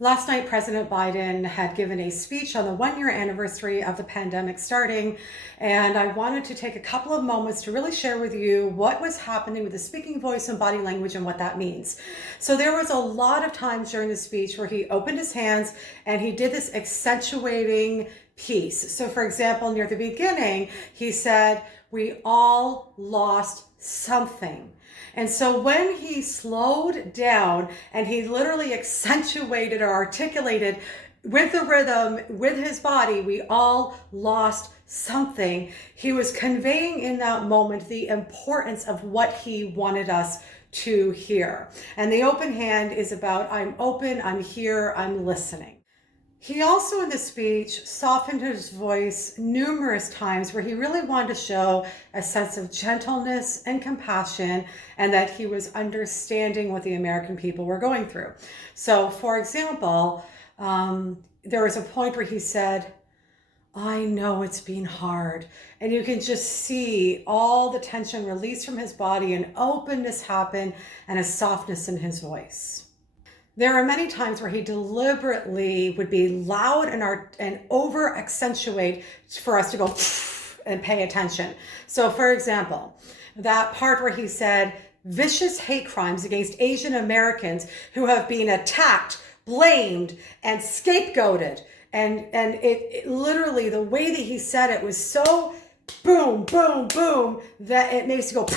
Last night, President Biden had given a speech on the 1 year anniversary of the pandemic starting, and I wanted to take a couple of moments to really share with you what was happening with the speaking voice and body language and what that means. So, there was a lot of times during the speech where he opened his hands and he did this accentuating piece. So, for example, near the beginning, he said, "We all lost something." And so when he slowed down and he literally accentuated or articulated with the rhythm, with his body, "We all lost something," he was conveying in that moment the importance of what he wanted us to hear. And the open hand is about, I'm open, I'm here, I'm listening. He also, in the speech, softened his voice numerous times where he really wanted to show a sense of gentleness and compassion and that he was understanding what the American people were going through. So, for example, there was a point where he said, "I know it's been hard." And you can just see all the tension released from his body and openness happen and a softness in his voice. There are many times where he deliberately would be loud and over accentuate for us to go and pay attention. So, for example, that part where he said, "Vicious hate crimes against Asian Americans who have been attacked, blamed, and scapegoated." And it literally, the way that he said it was so boom, boom, boom, that it makes you go,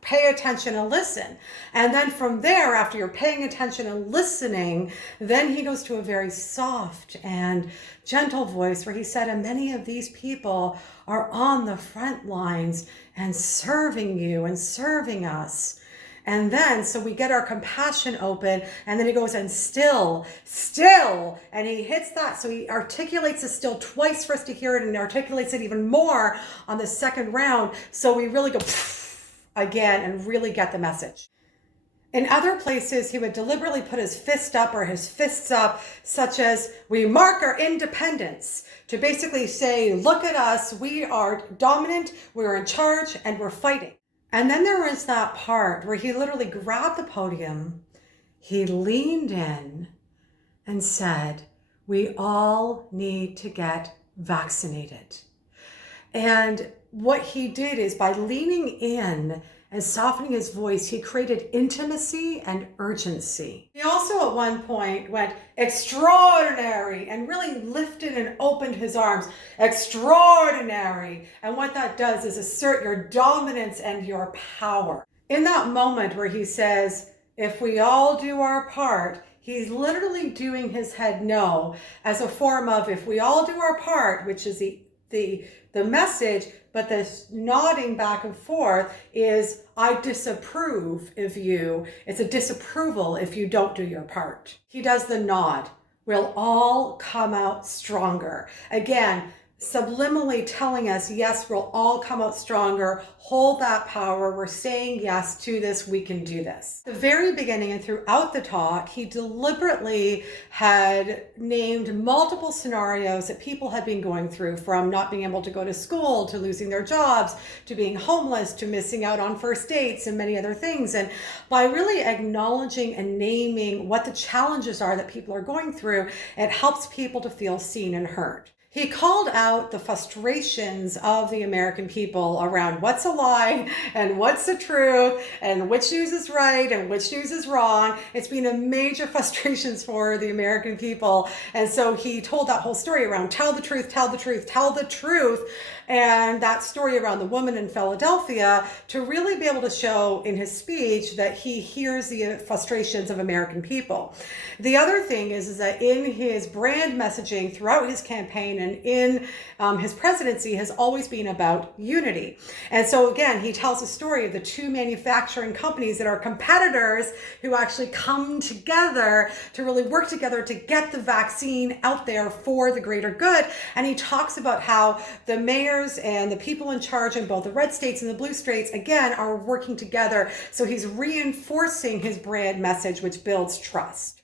pay attention and listen. And then from there, after you're paying attention and listening, then he goes to a very soft and gentle voice where he said, "And many of these people are on the front lines and serving you and serving us." And then, so we get our compassion open, and then he goes, "And still, and he hits that. So he articulates the still twice for us to hear it, and articulates it even more on the second round. So we really go again and really get the message. In other places, he would deliberately put his fist up or his fists up, such as, "We mark our independence," to basically say, "Look at us, we are dominant, we're in charge, and we're fighting." And then there was that part where he literally grabbed the podium, he leaned in and said, "We all need to get vaccinated." And what he did is, by leaning in and softening his voice, he created intimacy and urgency. He also at one point went extraordinary and really lifted and opened his arms. Extraordinary. And what that does is assert your dominance and your power. In that moment where he says, "If we all do our part," he's literally doing his head no as a form of, if we all do our part, which is the message, but this nodding back and forth is, "I disapprove of you." It's a disapproval if you don't do your part. He does the nod. We'll all come out stronger. Again, subliminally telling us, yes, we'll all come out stronger. Hold that power. We're saying yes to this. We can do this. At the very beginning and throughout the talk, he deliberately had named multiple scenarios that people had been going through, from not being able to go to school, to losing their jobs, to being homeless, to missing out on first dates, and many other things. And by really acknowledging and naming what the challenges are that people are going through, it helps people to feel seen and heard. He called out the frustrations of the American people around what's a lie and what's the truth and which news is right and which news is wrong. It's been a major frustrations for the American people. And so he told that whole story around tell the truth, tell the truth, tell the truth. And that story around the woman in Philadelphia, to really be able to show in his speech that he hears the frustrations of American people. The other thing is that in his brand messaging throughout his campaign and in his presidency has always been about unity. And so again, he tells a story of the two manufacturing companies that are competitors who actually come together to really work together to get the vaccine out there for the greater good. And he talks about how the mayors and the people in charge in both the red states and the blue states, again, are working together. So he's reinforcing his brand message, which builds trust.